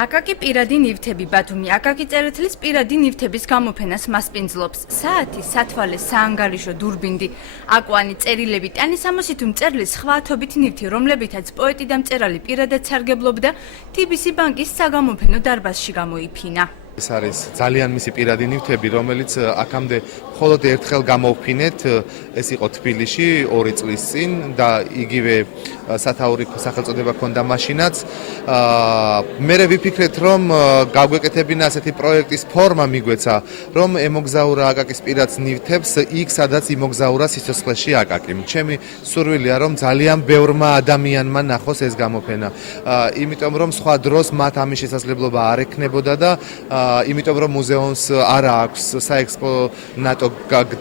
აკაკი პირადი ნივთები ბათუმი აკაკი წერეთლის პირადი ნივთების გამოფენას მასპინძლობს. საათი, სათვალე, საანგარიშო, დურბინდი, აკვანი, წერილები, ტანისამოსითუ მწერლის სხვა ათობით ნივთი, რომლებითაც პოეტი და მწერალი პირადად სარგებლობდა, TBC ბანკის საგამოფენო დარბაზში გამოიფინა. ეს არის ძალიან მისი პირადი ნივთები, რომელიც აქამდე მხოლოდ ერთხელ გამოვფინეთ, ეს იყო თბილისში 2 წლის წინ და იგივე სათაური სახელწოდება ჰქონდა მაშინაც. მერე ვიფიქრეთ, რომ გავგვეკეთებინა ასეთი პროექტის ფორმა მიგვეცა, რომ ემოგზაურა აკაკის პირად ნივთებს იქ, სადაც იმოგზაურა სიცოცხლეში აკაკი. ჩემი სურვილია, რომ ძალიან ბევრმა ადამიანმა ნახოს ეს გამოფენა. იმიტომ რომ სხვა დროს მათ ამის შესაძლებლობა არ ექნებოდა და იმიტომ რომ მუზეუმს არ აქვს საექსპონატო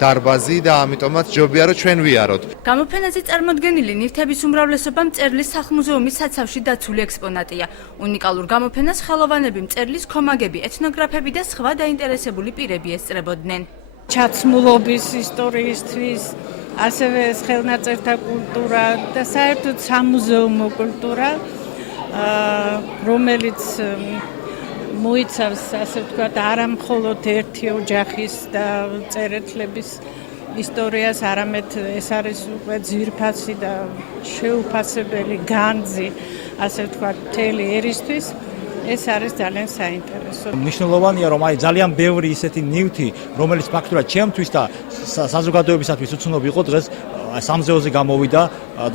დარბაზი და ამიტომაც ჯობია რომ ჩვენ ვიაროთ. გამოფენაზე წარმოდგენილი ნივთების უმრავლესობა მწერლის სახლ-მუზეუმის საცავში დაცული ექსპონატია. უნიკალურ გამოფენას ხელოვანები, მწერლის კომაგები, ეთნოგრაფები და სხვა დაინტერესებული პირები ესწრებოდნენ. ჩაცმულობის ისტორიისთვის, ასევე ხელნაწერთა კულტურა და საერთოდ სამუზეუმო კულტურა, რომელიც მოიცავს, ასე ვთქვათ, არა მხოლოდ ერთი ოჯახის და წერეთლების ისტორიას, არამედ ეს არის უკვე ძვირფასი და შეუფასებელი განძი, ასე ვთქვათ, მთელი ერისთვის. ეს არის ძალიან საინტერესო. მნიშვნელოვანია, რომ ძალიან ბევრი ისეთი ნივთი, რომელიც ფაქტურად ჩემთვის და საზოგადოებისათვის უცნობი იყო, დღეს სამზეოზე გამოვიდა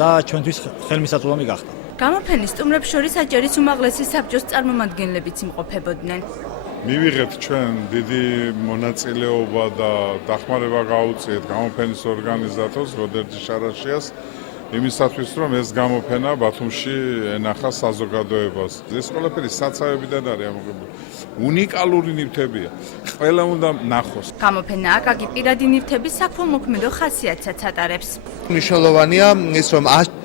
და ჩვენთვის ხელმისაწვდომი გახდა. გამოფენის სტუმრებს შორის აჭარის უმაღლესი საბჭოს წარმომადგენლებიც იმყოფებოდნენ. მივიღეთ ჩვენ დიდი მონაწილეობა და დახმარება გაუწიეთ გამოფენის ორგანიზატორს როდერჯი შარაშიას იმისათვის, რომ ეს გამოფენა ბათუმში ენახა საზოგადოებას. ეს ყველაფერი საცავებიდან არის ამოღებული. უნიკალური ნივთებია. ყველა უნდა ნახოს. გამოფენა აკაკი პირადი ნივთების საქველმოქმედო ხასიათსაც ატარებს. მნიშვნელოვანია ის, რომ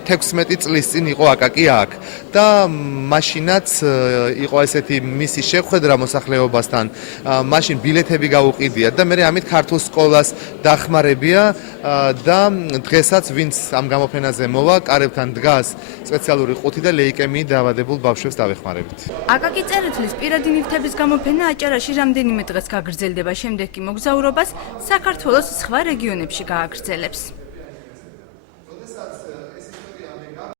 16 წლის წინ იყო აკაკი აქ და მაშინაც იყო ესეთი მისი შეხვედრა მოსახლეობასთან, მაშინ ბილეთები გაუყიდიათ და მე ამით ქართულ სკოლას დახმარებია და დღესაც ვინც ამ გამოფენაზე მოვა, კარებთან დგას სპეციალური ყუთი და ლეიკემიით დაავადებულ ბავშვებს დავეხმარებით. აკაკი წერეთლის პირადი ნივთების გამოფენა აჭარაში რამდენიმე დღეს გაგრძელდება, შემდეგ კი მოგზაურობას საქართველოს სხვა რეგიონებში გააგრძელებს.